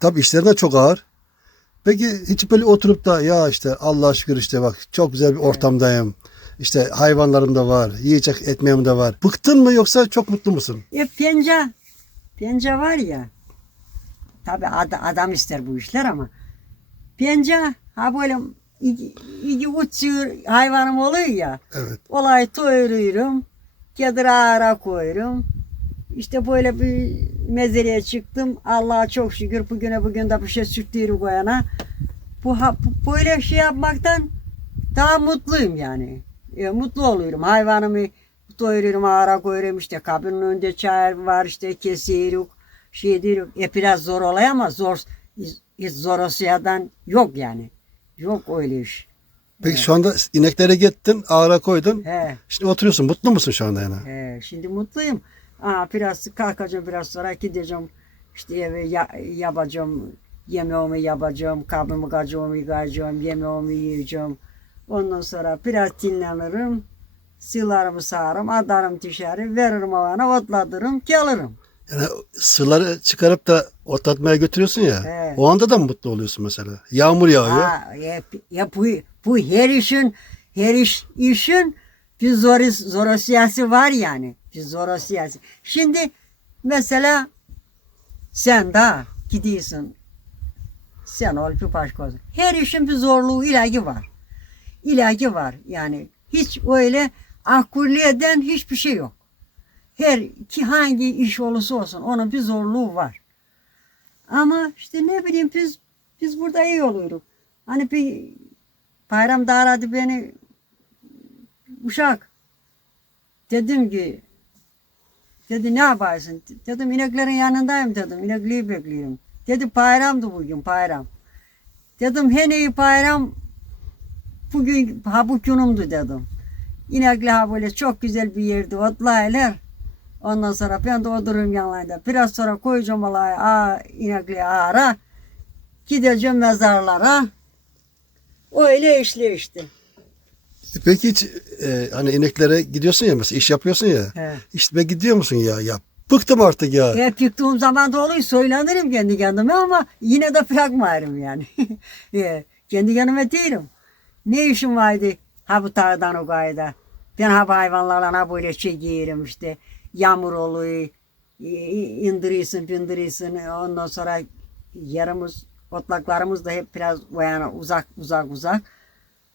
Tabii işlerinden çok ağır. Peki hiç böyle oturup da ya işte Allah şükür işte bak çok güzel bir ortamdayım. İşte hayvanlarım da var, yiyecek etmeğim de var. Bıktın mı yoksa çok mutlu musun? E pence, pence var ya. Tabi adam ister bu işler ama. Pence ha böyle iki, iki uçuyor hayvanım oluyor ya. Evet. Olay doyuruyorum. Gedir ağara koyuyorum. İşte böyle bir mezareye çıktım. Allah'a çok şükür bugüne bugün de bir şey sürttüğü koyana. Bu, bu- böyle şey yapmaktan daha mutluyum yani. E, mutlu oluyorum. Hayvanımı doyuruyorum, ağara koyuyorum. işte kabinin önünde çay var işte kesiyoruz. Şey diyoruz. E biraz zor olay ama zor hiç zor olsayadan yok yani. Yok öyle iş. Peki şu anda ineklere gittin, ağıra koydun. He. Şimdi oturuyorsun. Mutlu musun şu anda yani? He, şimdi mutluyum. Aa, biraz kalkacağım biraz sonra gideceğim. İşte eve ya, yapacağım. Yemeğimi yapacağım. Kabımı kacağımı yıkayacağım. Yemeğimi yiyeceğim. Ondan sonra biraz dinlenirim. Silarımı sağarım. Adarım dışarı. Veririm havana otlatırım. Gelirim. Yani sırları çıkarıp da otlatmaya götürüyorsun ya. Evet. O anda da mı mutlu oluyorsun mesela? Yağmur yağıyor. Ha, ya, ya bu, bu her işin her iş, işin bir zor, zorosiyası var yani. Bir zorosiyası. Şimdi mesela sen de gidiyorsun. Sen ol bir başka olsun. Her işin bir zorluğu ilacı var. İlacı var yani. Hiç öyle akıllı eden hiçbir şey yok. Her ki hangi iş olursa olsun onun bir zorluğu var. Ama işte ne bileyim biz biz burada iyi oluyoruz. Hani bir bayram da aradı beni uşak. Dedim ki dedi ne yaparsın? Dedim ineklerin yanındayım dedim. İnekliği bekliyorum. Dedi bayramdı bugün bayram. Dedim hen iyi bayram bugün ha bu günümdü dedim. İnekli ha böyle çok güzel bir yerde otlayırlar. Ondan sonra ben de otururum yanlarında. Biraz sonra koyacağım olayı aa, inekli ağara. Gideceğim mezarlara. Öyle işler işte. E Peki hiç e, hani ineklere gidiyorsun ya mesela iş yapıyorsun ya. He. İşte gidiyor musun ya? Ya bıktım artık ya. Hep yıktığım zaman da oluyor. Söylenirim kendi kendime ama yine de bırakmıyorum yani. E, kendi kendime değilim. Ne işim vardı ha bu tağdan o gayda. Ben ha bu hayvanlarla ha böyle çekiyorum işte. Yağmur oluyor. indiriyorsun bindiriyorsun. Ondan sonra yerimiz otlaklarımız da hep biraz yani uzak uzak uzak.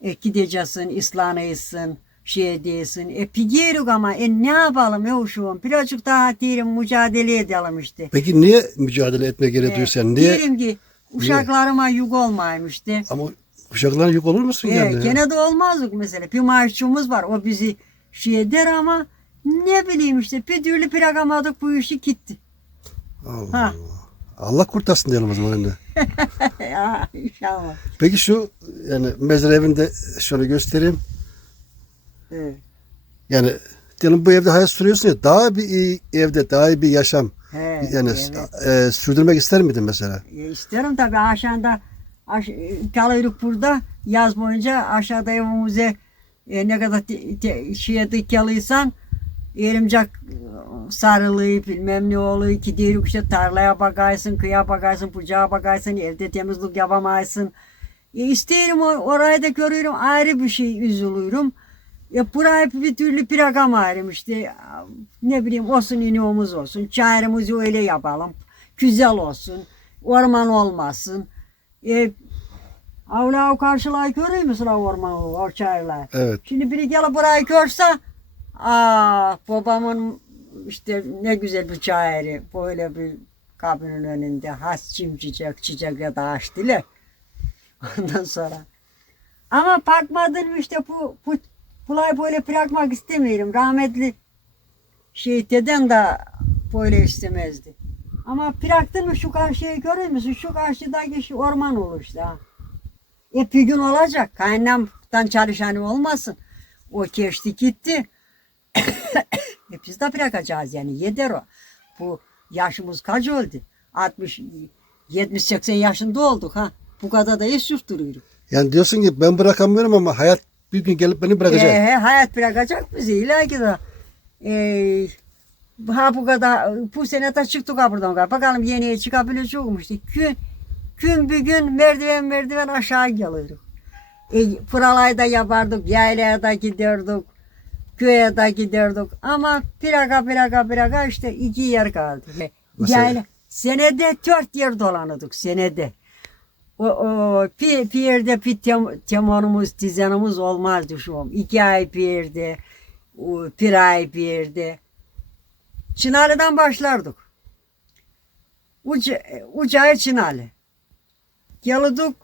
E, gideceksin, ıslanıyorsun, şey değilsin. E pigiyoruz ama e ne yapalım ya uşağım? Birazcık daha diyelim mücadele edelim işte. Peki niye mücadele etmeye gerek duyuyorsun yani? Niye? Diyelim ki uşaklarıma yük olmayayım işte. Ama uşaklarına yük olur musun E, yani? gene de olmazdık mesela. Bir maaşçımız var o bizi şey eder ama ne bileyim işte bir türlü bırakamadık bu işi gitti. Allah Ha. Allah. Allah kurtarsın diyelim o zaman anne. ya inşallah. Peki şu yani mezar evinde şöyle göstereyim. Evet. Yani diyelim bu evde hayat sürüyorsun ya daha bir iyi evde daha iyi bir yaşam He, yani evet. e, sürdürmek ister miydin mesela? E, isterim tabii aşağıda aş, kalıyorduk burada yaz boyunca aşağıda evimize e, ne kadar te, te, şeye dıkalıysan erimcak sarılıyı bilmem ne oluyor gidiyoruz işte tarlaya bakarsın kıya bakarsın bucağa bakarsın evde temizlik yapamazsın. E, isterim orayı da görüyorum ayrı bir şey üzülüyorum. Ya burayı bir türlü bırakamıyorum işte ne bileyim olsun iniğimiz olsun çayırımızı öyle yapalım. Güzel olsun orman olmasın. E, Avla o karşılayı görüyor musun ormanı, o çayırlar? Evet. Şimdi biri gelip burayı görse, aa babamın işte ne güzel bir çayırı, böyle bir kabinin önünde has çim çiçek, çiçekle de açtılar. Ondan sonra. Ama bakmadın mı işte bu, bu burayı böyle bırakmak istemiyorum. Rahmetli şey deden de böyle istemezdi. Ama bıraktın mı şu karşıyı görüyor musun? Şu karşıdaki şu orman olur işte. Ha. E bir gün olacak. Kaynamdan çalışanı olmasın. O geçti gitti. e biz de bırakacağız yani. Yeder o. Bu yaşımız kaç oldu? 60, 70-80 yaşında olduk ha. Bu kadar da iş sürdürüyoruz. Yani diyorsun ki ben bırakamıyorum ama hayat bir gün gelip beni bırakacak. Ee, hayat bırakacak bizi. İlla ki de. Ee, ha bu kadar bu sene de çıktık ha buradan. Bakalım yeniye çıkabilecek mi işte. Gün, gün bir gün merdiven merdiven aşağı geliyorduk. E, Pıralayda yapardık, yaylaya da giderdik, köye de giderdik. Ama piraka piraka piraka işte iki yer kaldı. Mesela? Yayla, senede dört yer dolanıyorduk, senede. O, o bir, bir yerde bir tem, temonumuz, tizenimiz olmazdı şu. İki ay bir yerde, bir ay bir yerde. Çınarlı'dan başlardık. Uca, Ucay Çınarlı. Geldik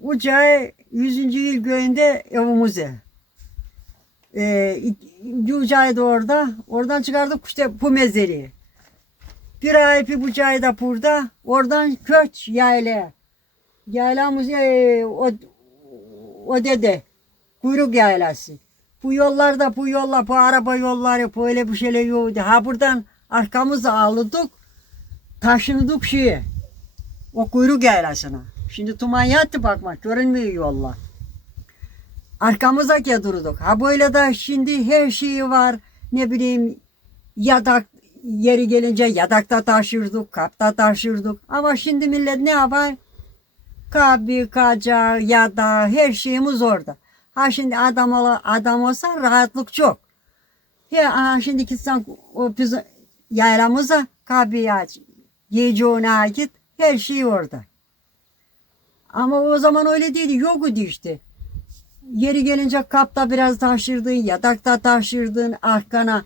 Ucay 100. yıl köyünde evimize. Ee, Ucay da orada. Oradan çıkardık işte bu mezeri. Bir ay bir bucağı da burada. Oradan köç yaylaya. Yaylamız e, o, o dede. Kuyruk yaylası. Bu yollarda bu yolla bu araba yolları böyle bir şeyler yoktu. Ha buradan arkamızı aldık. Taşındık şeye. O kuyruk yaylasına. Şimdi tuman yattı bakma görünmüyor yollar. Arkamıza durduk. Ha böyle de şimdi her şeyi var. Ne bileyim yadak yeri gelince yadakta taşırdık, kapta taşırdık. Ama şimdi millet ne yapar? Kabı, kaca, yada her şeyimiz orada. Ha şimdi adam ola, adam olsa rahatlık çok. Ya ha şimdi gitsen o biz yaylamıza kabı aç, yiyeceğine git her şey orada. Ama o zaman öyle değildi. Yoktu işte. Yeri gelince kapta biraz taşırdın, yadakta taşırdın arkana.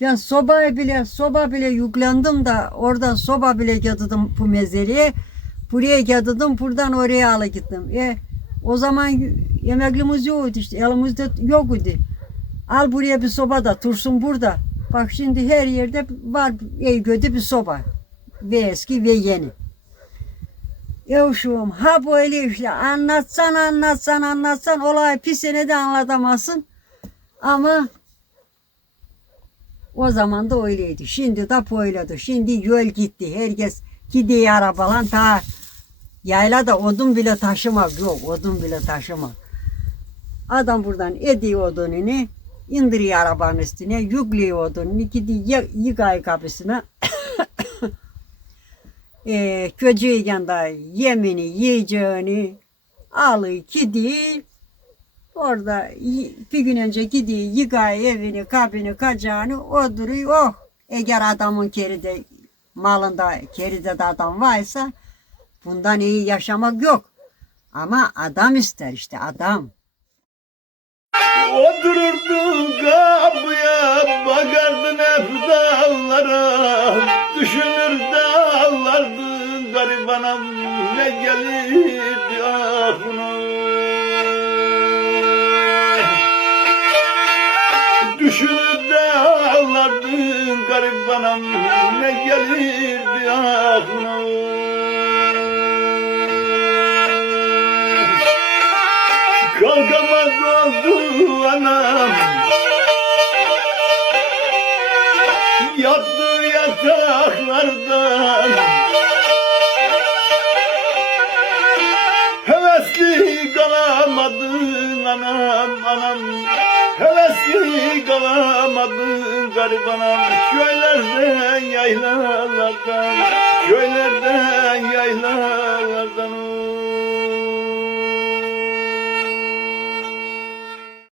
Ben sobaya bile, soba bile yüklendim da oradan soba bile getirdim bu mezeliye. Buraya getirdim, buradan oraya alı gittim. E, o zaman yemeklimiz yoktu işte, elimizde yoktu. Al buraya bir soba da tursun burada. Bak şimdi her yerde var ev kötü bir soba. Ve eski ve yeni. Yavuşum ha böyle işte anlatsan anlatsan anlatsan olay sene de anlatamazsın. Ama o zaman da öyleydi. Şimdi de böyledir. Şimdi yol gitti. Herkes gidiyor arabalan ta yayla da odun bile taşımak yok. Odun bile taşımak. Adam buradan ediyor odununu indiriyor arabanın üstüne yüklüyor odununu gidiyor yıkay kapısına e, köceğin yanında yemini yiyeceğini alıyor gidiyor Orada bir gün önce gidiyor yıkay evini, kabini, kacağını oturuyor. Oh! Eğer adamın keride, malında keride de adam varsa bundan iyi yaşamak yok. Ama adam ister işte adam. Otururdun kapıya bakardın hep dağlara Düşünür dağlardın garibanam ne gelirdi aklına Düşünür dağlardın garibanam ne gelirdi aklına Kalkamaz oldu anam yataklardan Hevesli kalamadın anam anam. Hevesli kalamadın garip anam. Köylerden yaylalardan Köylerden yaylalardan